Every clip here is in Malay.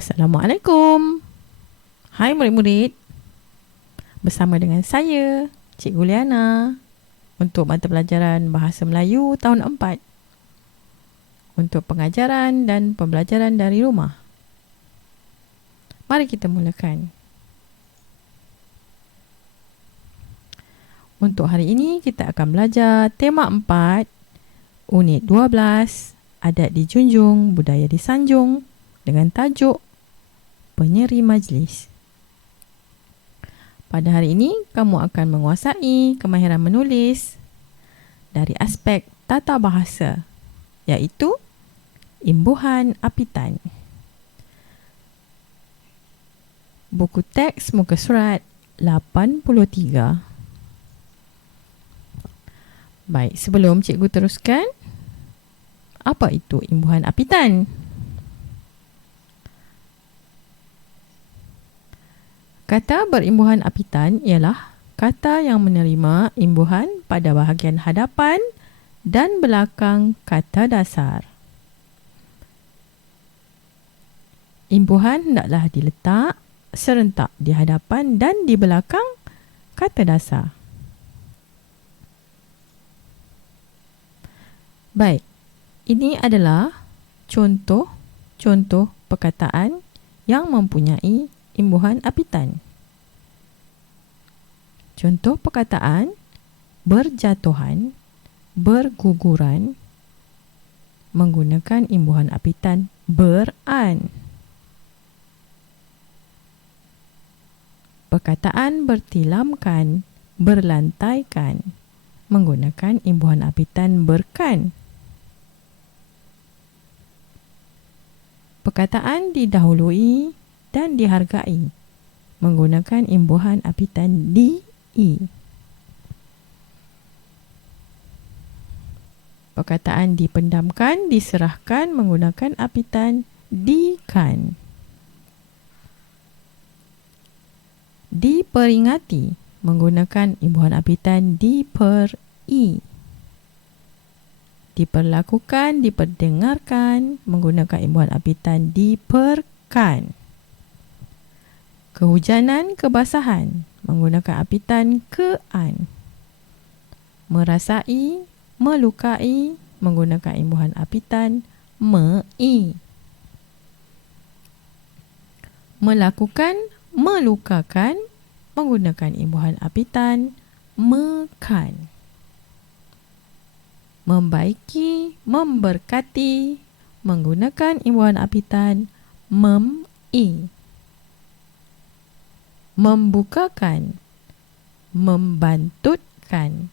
Assalamualaikum. Hai murid-murid. Bersama dengan saya, Cikgu Liana, untuk mata pelajaran Bahasa Melayu tahun 4. Untuk pengajaran dan pembelajaran dari rumah. Mari kita mulakan. Untuk hari ini kita akan belajar tema 4, unit 12, adat dijunjung, budaya disanjung, dengan tajuk Penyeri Majlis. Pada hari ini, kamu akan menguasai kemahiran menulis dari aspek tata bahasa, iaitu imbuhan apitan. Buku teks muka surat 83. Baik, sebelum cikgu teruskan, apa itu imbuhan apitan? Kata berimbuhan apitan ialah kata yang menerima imbuhan pada bahagian hadapan dan belakang kata dasar. Imbuhan hendaklah diletak serentak di hadapan dan di belakang kata dasar. Baik, ini adalah contoh perkataan yang mempunyai imbuhan apitan. Contoh perkataan berjatuhan, berguguran menggunakan imbuhan apitan ber-an. Perkataan bertilamkan, berlantaikan menggunakan imbuhan apitan berkan. Perkataan didahului dan dihargai menggunakan imbuhan apitan di-i. Perkataan dipendamkan, diserahkan menggunakan apitan di-kan. Diperingati menggunakan imbuhan apitan di-per-i. Diperlakukan, diperdengarkan menggunakan imbuhan apitan di-per-kan. Kehujanan, kebasahan menggunakan apitan ke-an. Merasai, melukai menggunakan imbuhan apitan me-i. Melakukan, melukakan menggunakan imbuhan apitan me-kan. Membaiki, memberkati menggunakan imbuhan apitan mem-i. Membukakan, membantutkan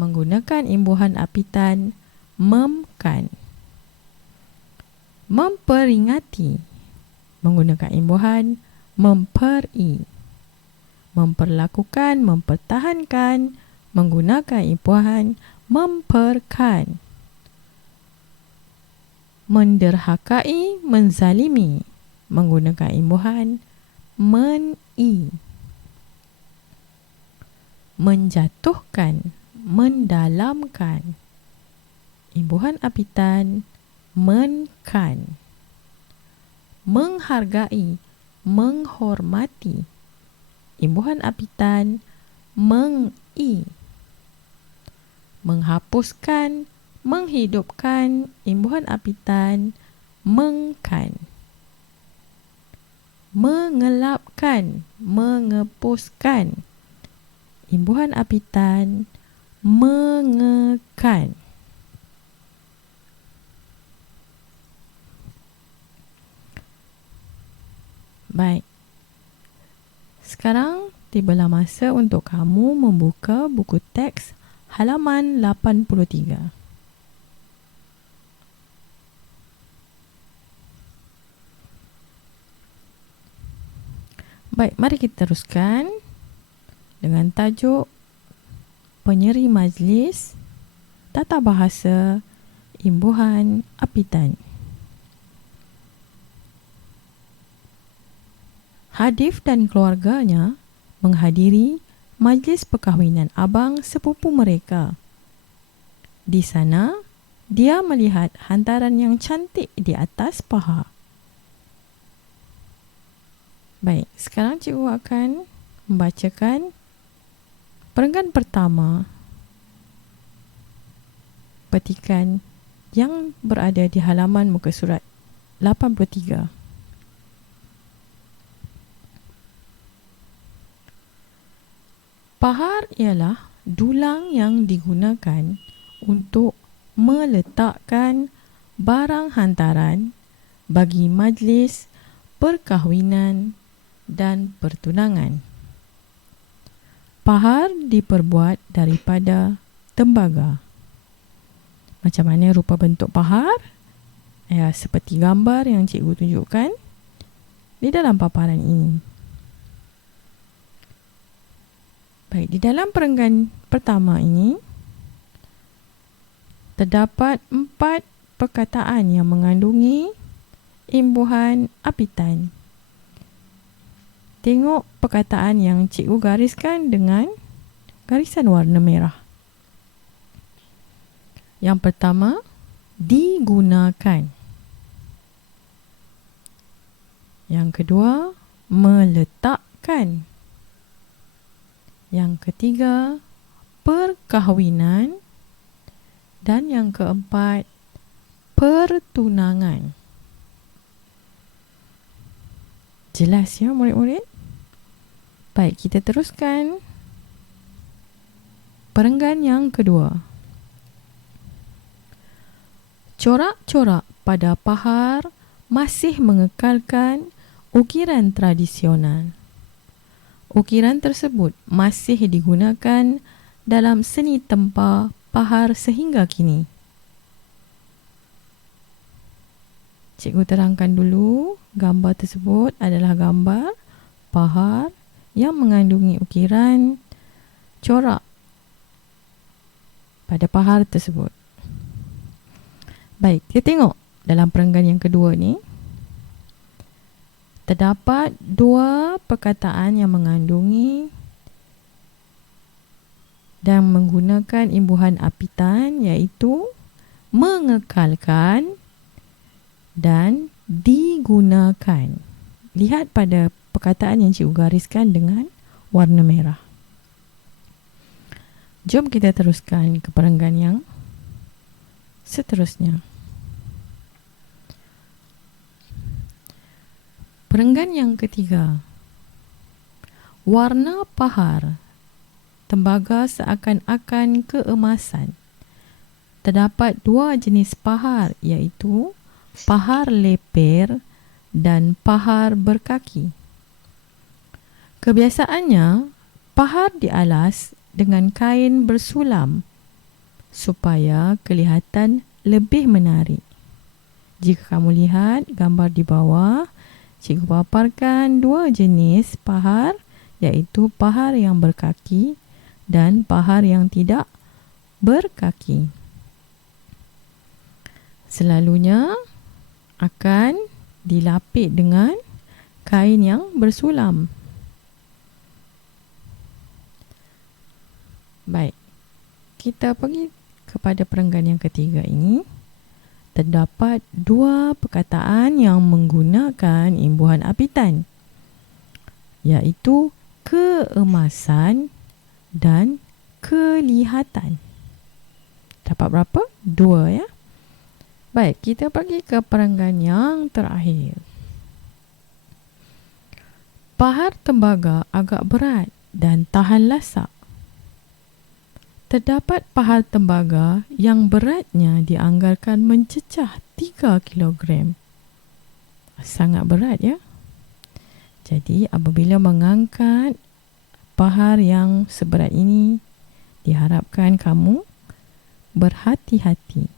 menggunakan imbuhan apitan mem-kan. Memperingati menggunakan imbuhan mem-per-i. Memperlakukan, mempertahankan menggunakan imbuhan mem-per-kan. Menderhakai, menzalimi menggunakan imbuhan men-i. Menjatuhkan, mendalamkan imbuhan apitan men-kan. Menghargai, menghormati imbuhan apitan meng-i. Menghapuskan, menghidupkan imbuhan apitan meng-kan. Mengelapkan, mengepuskan imbuhan apitan mengekan. Baik. Sekarang tibalah masa untuk kamu membuka buku teks halaman 83. Baik, mari kita teruskan dengan tajuk Penyeri Majlis, Tata Bahasa, Imbuhan Apitan. Hadif dan keluarganya menghadiri majlis perkahwinan abang sepupu mereka. Di sana, dia melihat hantaran yang cantik di atas paha. Baik, sekarang cikgu akan membacakan perenggan pertama petikan yang berada di halaman muka surat 83. Pahar ialah dulang yang digunakan untuk meletakkan barang hantaran bagi majlis perkahwinan dan pertunangan. Pahar diperbuat daripada tembaga. Macam mana rupa bentuk pahar? Ya, seperti gambar yang cikgu tunjukkan di dalam paparan ini. Baik, di dalam perenggan pertama ini terdapat 4 perkataan yang mengandungi imbuhan apitan. Tengok perkataan yang cikgu gariskan dengan garisan warna merah. Yang pertama, digunakan. Yang kedua, meletakkan. Yang ketiga, perkahwinan. Dan yang keempat, pertunangan. Jelas ya murid-murid? Baik, kita teruskan. Perenggan yang kedua. Corak-corak pada pahar masih mengekalkan ukiran tradisional. Ukiran tersebut masih digunakan dalam seni tempah pahar sehingga kini. Cikgu terangkan dulu, gambar tersebut adalah gambar pahar yang mengandungi ukiran corak pada pahar tersebut. Baik, kita tengok dalam perenggan yang kedua ni. Terdapat 2 perkataan yang mengandungi dan menggunakan imbuhan apitan, iaitu mengekalkan dan digunakan. Lihat pada perkataan yang cikgu gariskan dengan warna merah. Jom kita teruskan ke perenggan yang seterusnya. Perenggan yang ketiga. Warna pahar tembaga seakan-akan keemasan. Terdapat 2 jenis pahar, iaitu pahar leper dan pahar berkaki. Kebiasaannya, pahar dialas dengan kain bersulam supaya kelihatan lebih menarik. Jika kamu lihat gambar di bawah, cikgu paparkan 2 jenis pahar, iaitu pahar yang berkaki dan pahar yang tidak berkaki. Selalunya akan dilapik dengan kain yang bersulam. Baik, kita pergi kepada perenggan yang ketiga ini. Terdapat 2 perkataan yang menggunakan imbuhan apitan, iaitu keemasan dan kelihatan. Dapat berapa? 2 ya. Baik, kita pergi ke perenggan yang terakhir. Pahar tembaga agak berat dan tahan lasak. Terdapat pahar tembaga yang beratnya dianggarkan mencecah 3 kilogram. Sangat berat ya. Jadi apabila mengangkat pahar yang seberat ini, diharapkan kamu berhati-hati.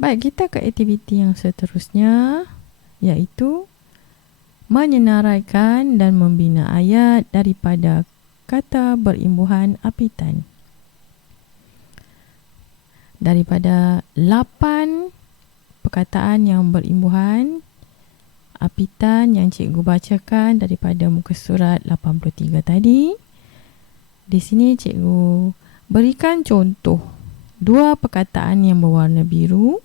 Baik, kita ke aktiviti yang seterusnya, iaitu menyenaraikan dan membina ayat daripada kata berimbuhan apitan. Daripada 8 perkataan yang berimbuhan apitan yang cikgu bacakan daripada muka surat 83 tadi, di sini cikgu berikan contoh 2 perkataan yang berwarna biru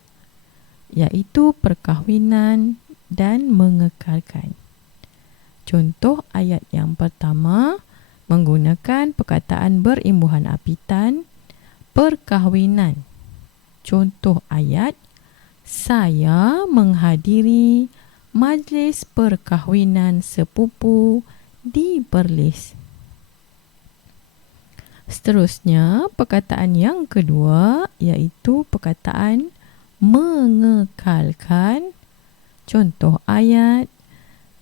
iaitu perkahwinan dan mengekalkan. Contoh ayat yang pertama menggunakan perkataan berimbuhan apitan, perkahwinan. Contoh ayat, saya menghadiri majlis perkahwinan sepupu di Perlis. Seterusnya, perkataan yang kedua iaitu perkataan mengekalkan. Contoh ayat,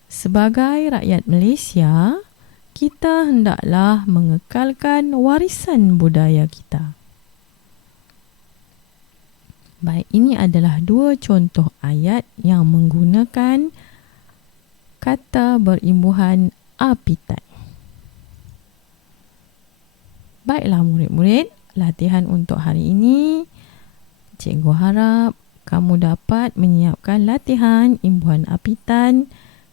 sebagai rakyat Malaysia, kita hendaklah mengekalkan warisan budaya kita. Baik, ini adalah dua contoh ayat yang menggunakan kata berimbuhan apitan. Baiklah murid-murid, latihan untuk hari ini. Cikgu harap kamu dapat menyiapkan latihan imbuhan apitan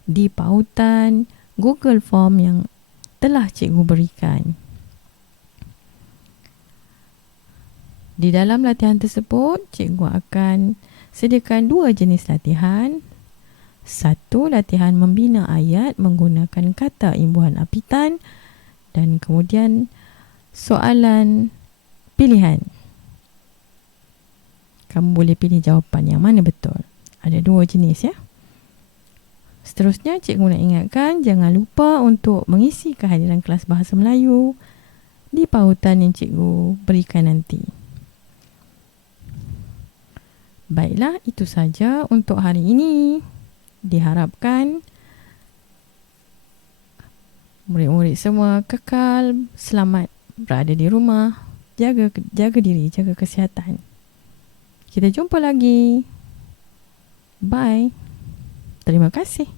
di pautan Google Form yang telah cikgu berikan. Di dalam latihan tersebut, cikgu akan sediakan dua jenis latihan. Satu, latihan membina ayat menggunakan kata imbuhan apitan, dan kemudian soalan pilihan. Kamu boleh pilih jawapan yang mana betul. Ada dua jenis ya. Seterusnya, cikgu nak ingatkan jangan lupa untuk mengisi kehadiran kelas Bahasa Melayu di pautan yang cikgu berikan nanti. Baiklah, itu saja untuk hari ini. Diharapkan murid-murid semua kekal selamat berada di rumah. Jaga diri, jaga kesihatan. Kita jumpa lagi. Bye. Terima kasih.